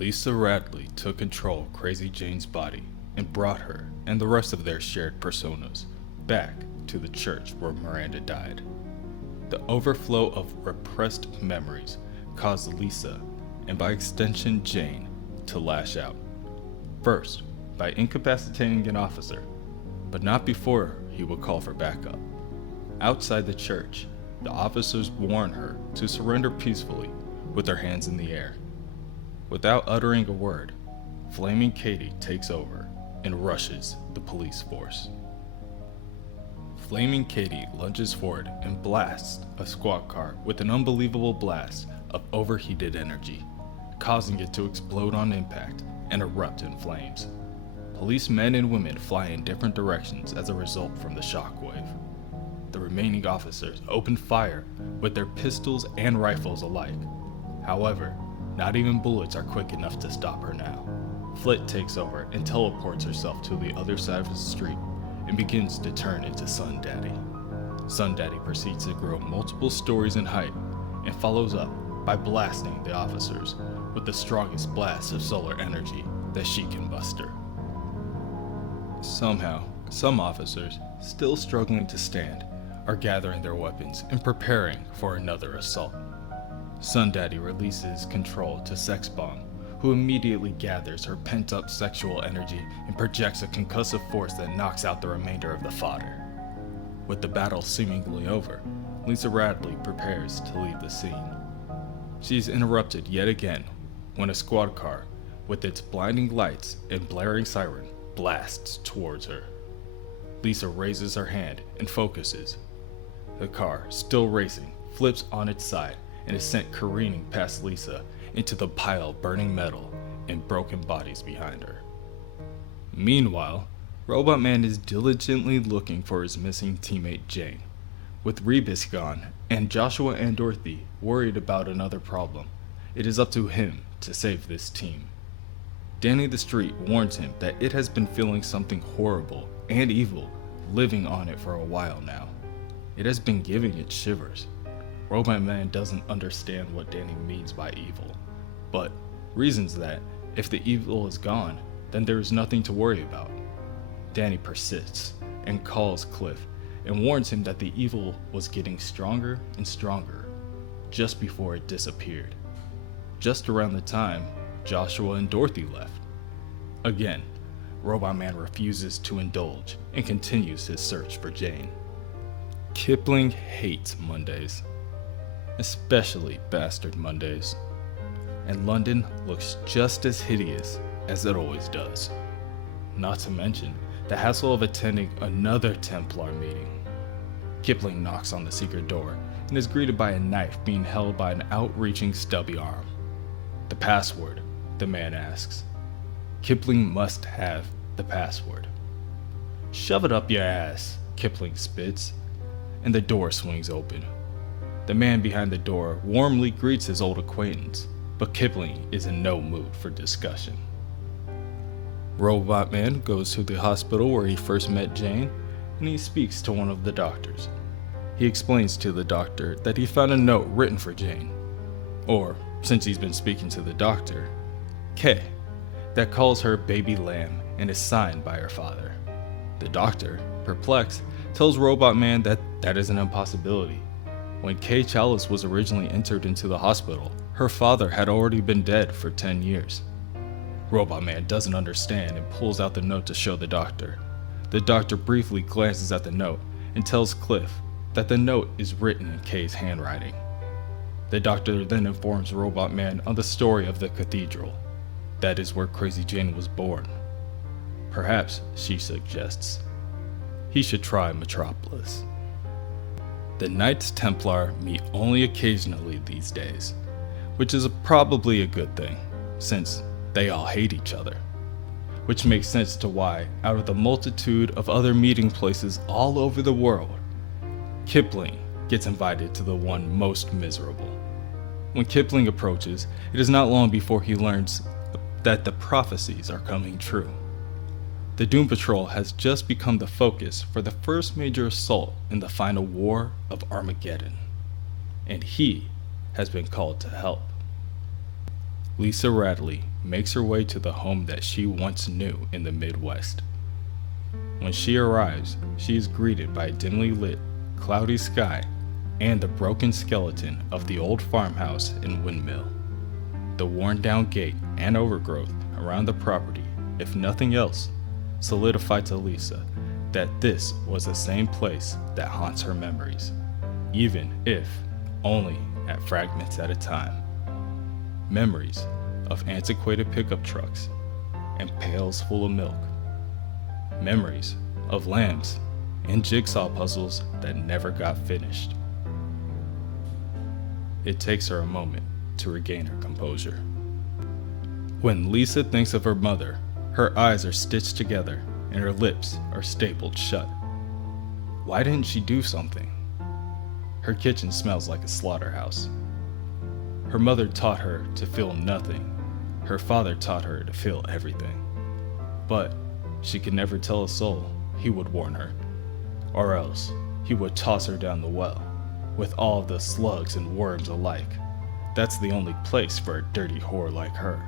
Lisa Radley took control of Crazy Jane's body and brought her and the rest of their shared personas back to the church where Miranda died. The overflow of repressed memories caused Lisa, and by extension Jane, to lash out. First, by incapacitating an officer, but not before he would call for backup. Outside the church, the officers warn her to surrender peacefully with her hands in the air. Without uttering a word, Flaming Katie takes over and rushes the police force. Flaming Katie lunges forward and blasts a squad car with an unbelievable blast of overheated energy, causing it to explode on impact and erupt in flames. Policemen and women fly in different directions as a result from the shockwave. The remaining officers open fire with their pistols and rifles alike. However, not even bullets are quick enough to stop her now. Flit takes over and teleports herself to the other side of the street and begins to turn into Sun Daddy. Sun Daddy proceeds to grow multiple stories in height and follows up by blasting the officers with the strongest blast of solar energy that she can muster. Somehow, some officers, still struggling to stand, are gathering their weapons and preparing for another assault. Sun Daddy releases control to Sex Bomb, who immediately gathers her pent-up sexual energy and projects a concussive force that knocks out the remainder of the fodder. With the battle seemingly over, Lisa Radley prepares to leave the scene. She is interrupted yet again when a squad car, with its blinding lights and blaring siren, blasts towards her. Lisa raises her hand and focuses. The car, still racing, flips on its side and is sent careening past Lisa into the pile of burning metal and broken bodies behind her. Meanwhile, Robotman is diligently looking for his missing teammate Jane. With Rebus gone and Joshua and Dorothy worried about another problem, it is up to him to save this team. Danny the Street warns him that it has been feeling something horrible and evil living on it for a while now. It has been giving it shivers. Robotman doesn't understand what Danny means by evil, but reasons that if the evil is gone, then there is nothing to worry about. Danny persists and calls Cliff and warns him that the evil was getting stronger and stronger just before it disappeared. Just around the time Joshua and Dorothy left. Again, Robotman refuses to indulge and continues his search for Jane. Kipling hates Mondays, especially Bastard Mondays, and London looks just as hideous as it always does. Not to mention the hassle of attending another Templar meeting. Kipling knocks on the secret door and is greeted by a knife being held by an outreaching stubby arm. The password, the man asks. Kipling must have the password. "Shove it up your ass," Kipling spits, and the door swings open. The man behind the door warmly greets his old acquaintance, but Kipling is in no mood for discussion. Robotman goes to the hospital where he first met Jane, and he speaks to one of the doctors. He explains to the doctor that he found a note written for Jane, or, since he's been speaking to the doctor, K, that calls her baby lamb and is signed by her father. The doctor, perplexed, tells Robotman that that is an impossibility. When Kay Chalice was originally entered into the hospital, her father had already been dead for 10 years. Robotman doesn't understand and pulls out the note to show the doctor. The doctor briefly glances at the note and tells Cliff that the note is written in Kay's handwriting. The doctor then informs Robotman on the story of the cathedral. That is where Crazy Jane was born. Perhaps, she suggests, he should try Metropolis. The Knights Templar meet only occasionally these days, which is probably a good thing, since they all hate each other. Which makes sense to why, out of the multitude of other meeting places all over the world, Kipling gets invited to the one most miserable. When Kipling approaches, it is not long before he learns that the prophecies are coming true. The Doom Patrol has just become the focus for the first major assault in the final war of Armageddon, and he has been called to help. Lisa Radley makes her way to the home that she once knew in the Midwest. When she arrives, she is greeted by a dimly lit, cloudy sky and the broken skeleton of the old farmhouse and windmill. The worn-down gate and overgrowth around the property, if nothing else, solidify to Lisa that this was the same place that haunts her memories, even if only at fragments at a time. Memories of antiquated pickup trucks and pails full of milk. Memories of lambs and jigsaw puzzles that never got finished. It takes her a moment to regain her composure. When Lisa thinks of her mother, her eyes are stitched together and her lips are stapled shut. Why didn't she do something? Her kitchen smells like a slaughterhouse. Her mother taught her to feel nothing. Her father taught her to feel everything. But she could never tell a soul, he would warn her. Or else, he would toss her down the well, with all the slugs and worms alike. That's the only place for a dirty whore like her.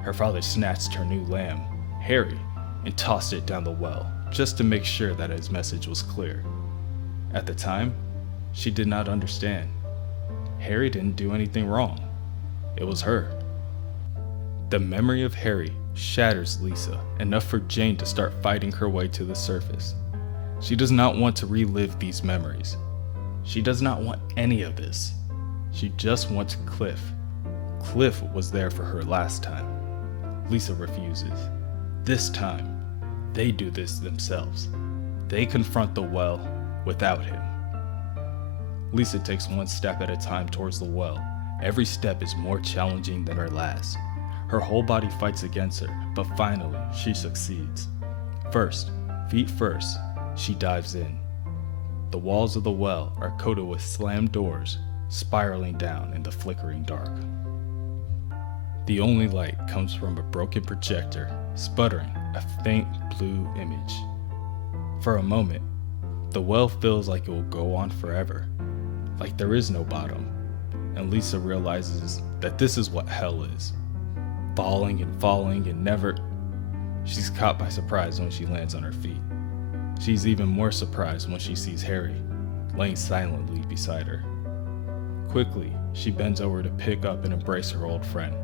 Her father snatched her new lamb, Harry, and tossed it down the well, just to make sure that his message was clear. At the time, she did not understand. Harry didn't do anything wrong. It was her. The memory of Harry shatters Lisa enough for Jane to start fighting her way to the surface. She does not want to relive these memories. She does not want any of this. She just wants Cliff. Cliff was there for her last time. Lisa refuses. This time, they do this themselves. They confront the well without him. Lisa takes one step at a time towards the well. Every step is more challenging than her last. Her whole body fights against her, but finally, she succeeds. First, feet first, she dives in. The walls of the well are coated with slammed doors, spiraling down in the flickering dark. The only light comes from a broken projector, sputtering a faint blue image. For a moment, the well feels like it will go on forever, like there is no bottom, and Lisa realizes that this is what hell is. Falling and never. She's caught by surprise when she lands on her feet. She's even more surprised when she sees Harry, laying silently beside her. Quickly, she bends over to pick up and embrace her old friend.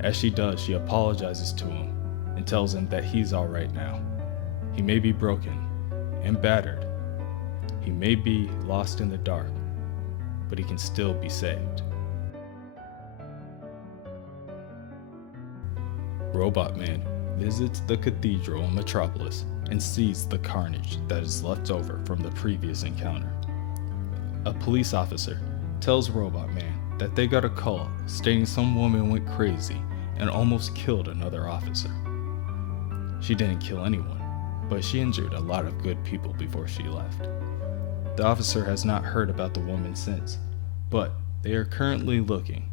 As she does, she apologizes to him and tells him that he's alright now. He may be broken and battered. He may be lost in the dark, but he can still be saved. Robotman visits the cathedral in Metropolis and sees the carnage that is left over from the previous encounter. A police officer tells Robotman that they got a call stating some woman went crazy and almost killed another officer. She didn't kill anyone, but she injured a lot of good people before she left. The officer has not heard about the woman since, but they are currently looking.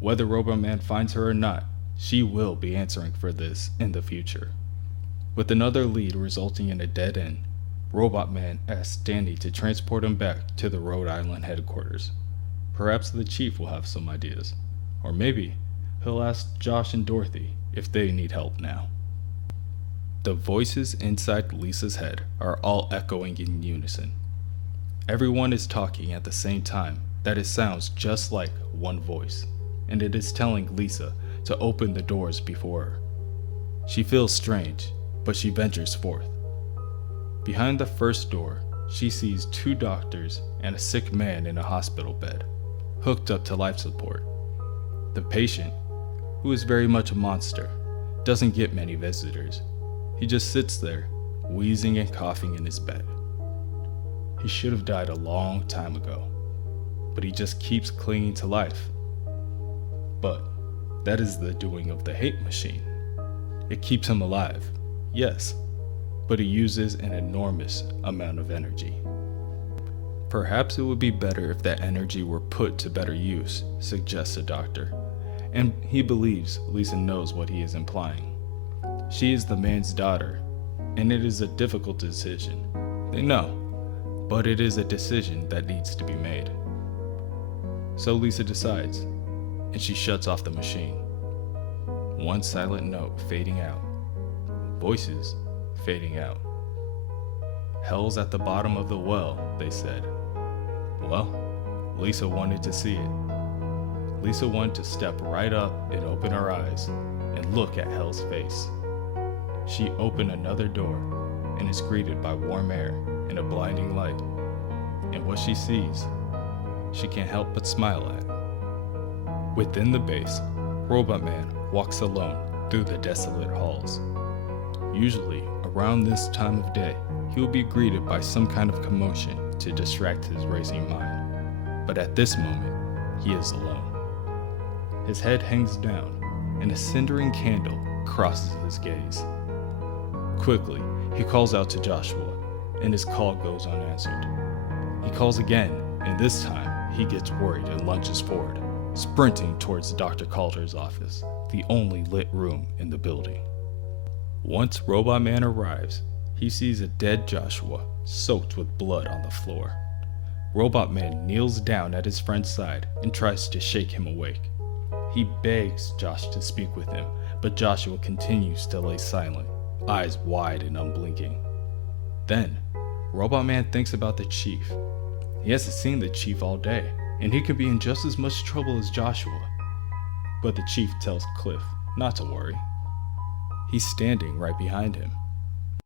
Whether Robotman finds her or not, she will be answering for this in the future. With another lead resulting in a dead end, Robotman asks Danny to transport him back to the Rhode Island headquarters. Perhaps the chief will have some ideas, or maybe he'll ask Josh and Dorothy if they need help now. The voices inside Lisa's head are all echoing in unison. Everyone is talking at the same time that it sounds just like one voice, and it is telling Lisa to open the doors before her. She feels strange, but she ventures forth. Behind the first door, she sees two doctors and a sick man in a hospital bed, hooked up to life support. The patient, who is very much a monster, doesn't get many visitors. He just sits there, wheezing and coughing in his bed. He should have died a long time ago, but he just keeps clinging to life. But that is the doing of the hate machine. It keeps him alive, yes, but he uses an enormous amount of energy. Perhaps it would be better if that energy were put to better use, suggests a doctor, and he believes Lisa knows what he is implying. She is the man's daughter, and it is a difficult decision. They know, but it is a decision that needs to be made. So Lisa decides, and she shuts off the machine. One silent note fading out. Voices fading out. Hell's at the bottom of the well, they said. Well, Lisa wanted to see it. Lisa wanted to step right up and open her eyes and look at Hell's face. She opened another door and is greeted by warm air and a blinding light. And what she sees, she can't help but smile at. Within the base, Robotman walks alone through the desolate halls. Usually, around this time of day, he will be greeted by some kind of commotion to distract his racing mind. But at this moment, he is alone. His head hangs down, and a cindering candle crosses his gaze. Quickly, he calls out to Joshua, and his call goes unanswered. He calls again, and this time, he gets worried and lunges forward, sprinting towards Dr. Calder's office, the only lit room in the building. Once Robotman arrives, he sees a dead Joshua soaked with blood on the floor. Robotman kneels down at his friend's side and tries to shake him awake. He begs Josh to speak with him, but Joshua continues to lay silent, eyes wide and unblinking. Then, Robotman thinks about the chief. He hasn't seen the chief all day, and he could be in just as much trouble as Joshua. But the chief tells Cliff not to worry. He's standing right behind him.